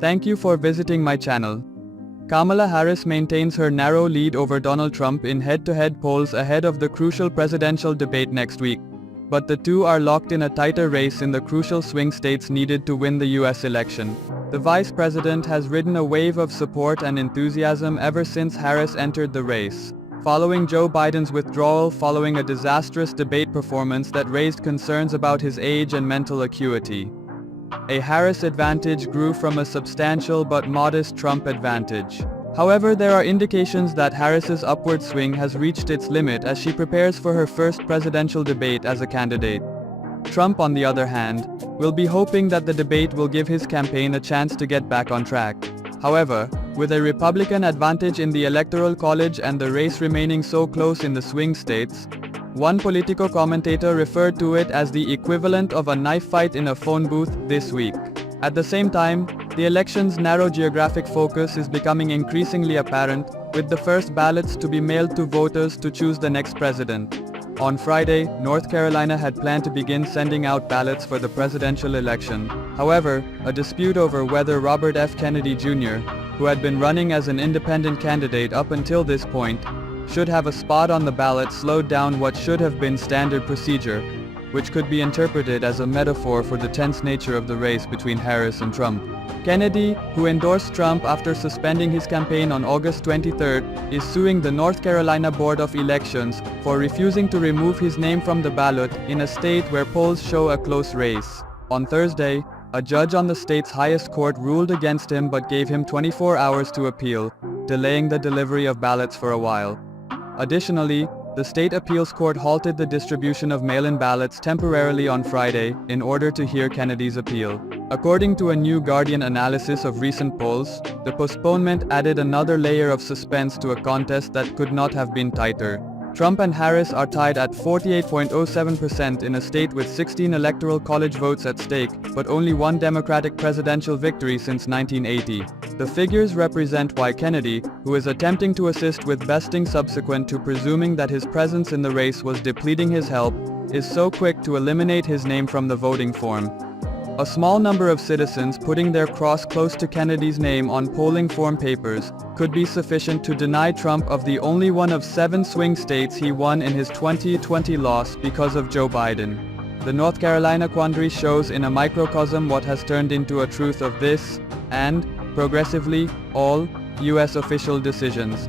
Thank you for visiting my channel. Kamala Harris maintains her narrow lead over Donald Trump in head-to-head polls ahead of the crucial presidential debate next week. But the two are locked in a tighter race in the crucial swing states needed to win the US election. The vice president has ridden a wave of support and enthusiasm ever since Harris entered the race, following Joe Biden's withdrawal following a disastrous debate performance that raised concerns about his age and mental acuity. A Harris advantage grew from a substantial but modest Trump advantage. However, there are indications that Harris's upward swing has reached its limit as she prepares for her first presidential debate as a candidate. Trump, on the other hand, will be hoping that the debate will give his campaign a chance to get back on track. However, with a Republican advantage in the Electoral College and the race remaining so close in the swing states, one Politico commentator referred to it as the equivalent of a knife fight in a phone booth this week. At the same time, the election's narrow geographic focus is becoming increasingly apparent, with the first ballots to be mailed to voters to choose the next president. On Friday, North Carolina had planned to begin sending out ballots for the presidential election. However, a dispute over whether Robert F. Kennedy Jr., who had been running as an independent candidate up until this point, should have a spot on the ballot slowed down what should have been standard procedure, which could be interpreted as a metaphor for the tense nature of the race between Harris and Trump. Kennedy, who endorsed Trump after suspending his campaign on August 23, is suing the North Carolina Board of Elections for refusing to remove his name from the ballot in a state where polls show a close race. On Thursday, a judge on the state's highest court ruled against him but gave him 24 hours to appeal, delaying the delivery of ballots for a while. Additionally, the state appeals court halted the distribution of mail-in ballots temporarily on Friday in order to hear Kennedy's appeal. According to a new Guardian analysis of recent polls, the postponement added another layer of suspense to a contest that could not have been tighter. Trump and Harris are tied at 48.07% in a state with 16 electoral college votes at stake, but only one Democratic presidential victory since 1980. The figures represent why Kennedy, who is attempting to assist with besting subsequent to presuming that his presence in the race was depleting his help, is so quick to eliminate his name from the voting form. A small number of citizens putting their cross close to Kennedy's name on polling form papers could be sufficient to deny Trump of the only one of 7 swing states he won in his 2020 loss because of Joe Biden. The North Carolina quandary shows in a microcosm what has turned into a truth of this, and, progressively, all, US official decisions.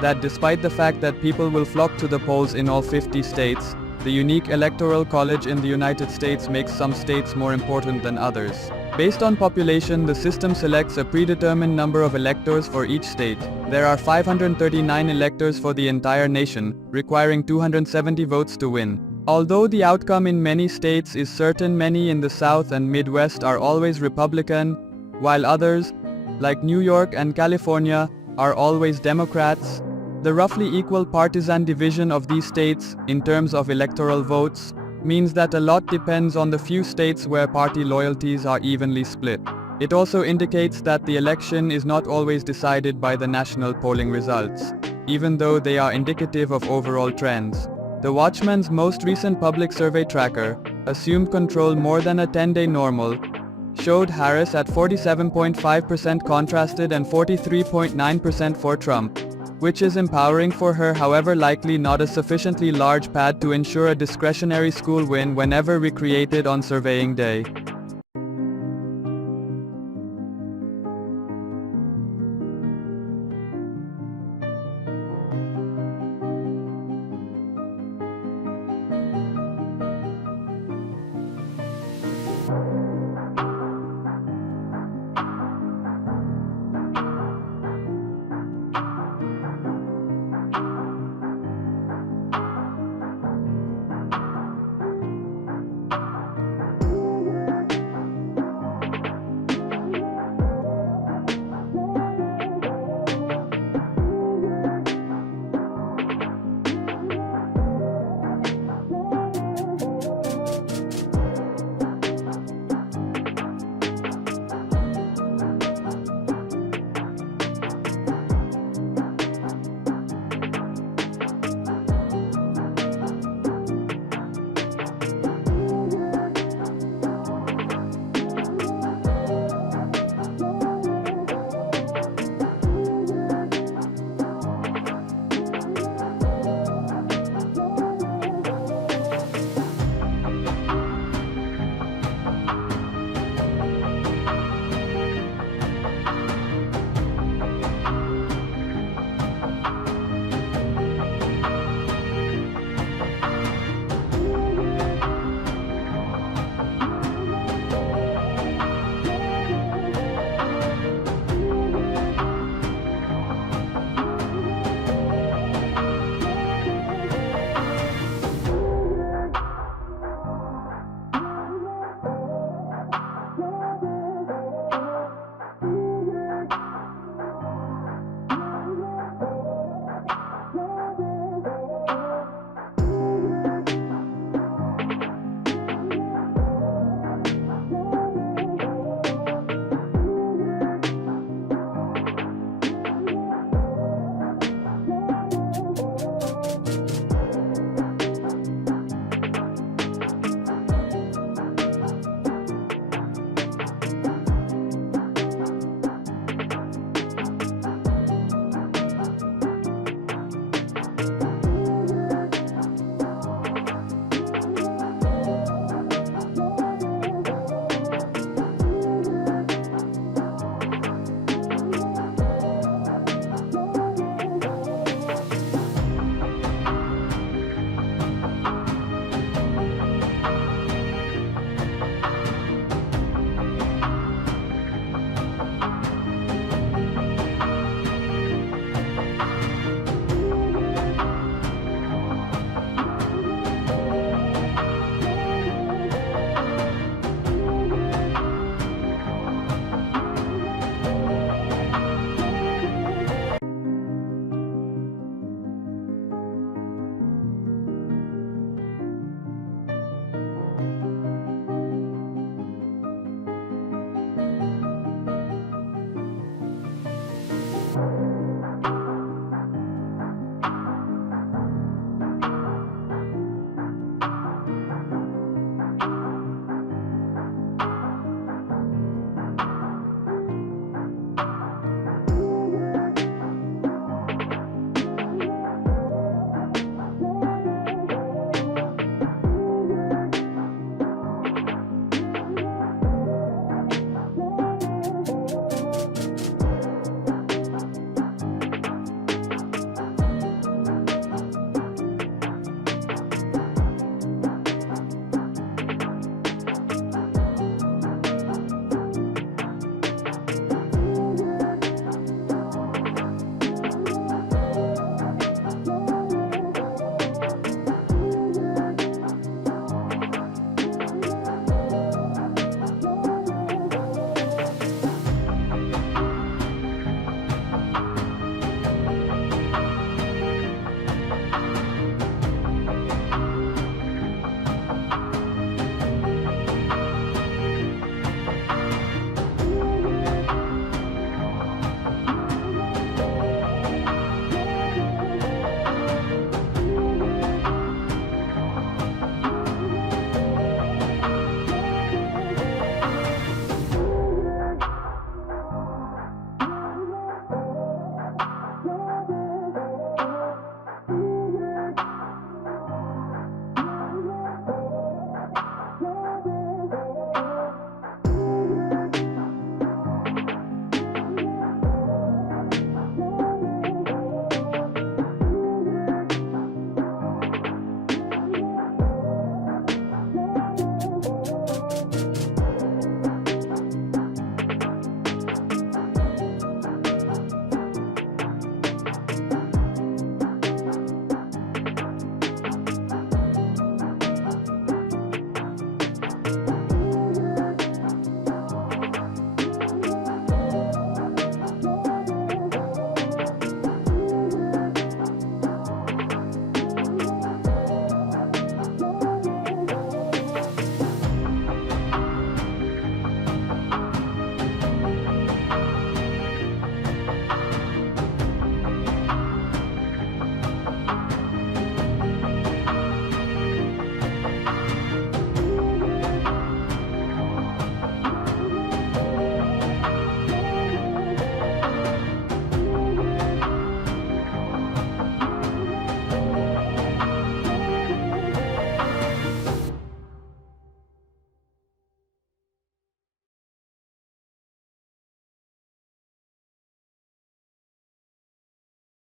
That despite the fact that people will flock to the polls in all 50 states, the unique Electoral College in the United States makes some states more important than others. Based on population, the system selects a predetermined number of electors for each state. There are 539 electors for the entire nation, requiring 270 votes to win. Although the outcome in many states is certain, many in the South and Midwest are always Republican, while others, like New York and California, are always Democrats. The roughly equal partisan division of these states, in terms of electoral votes, means that a lot depends on the few states where party loyalties are evenly split. It also indicates that the election is not always decided by the national polling results, even though they are indicative of overall trends. The Watchman's most recent public survey tracker, assumed control more than a 10-day normal, showed Harris at 47.5% contrasted and 43.9% for Trump, which is empowering for her, however likely not a sufficiently large pad to ensure a discretionary school win whenever recreated on surveying day.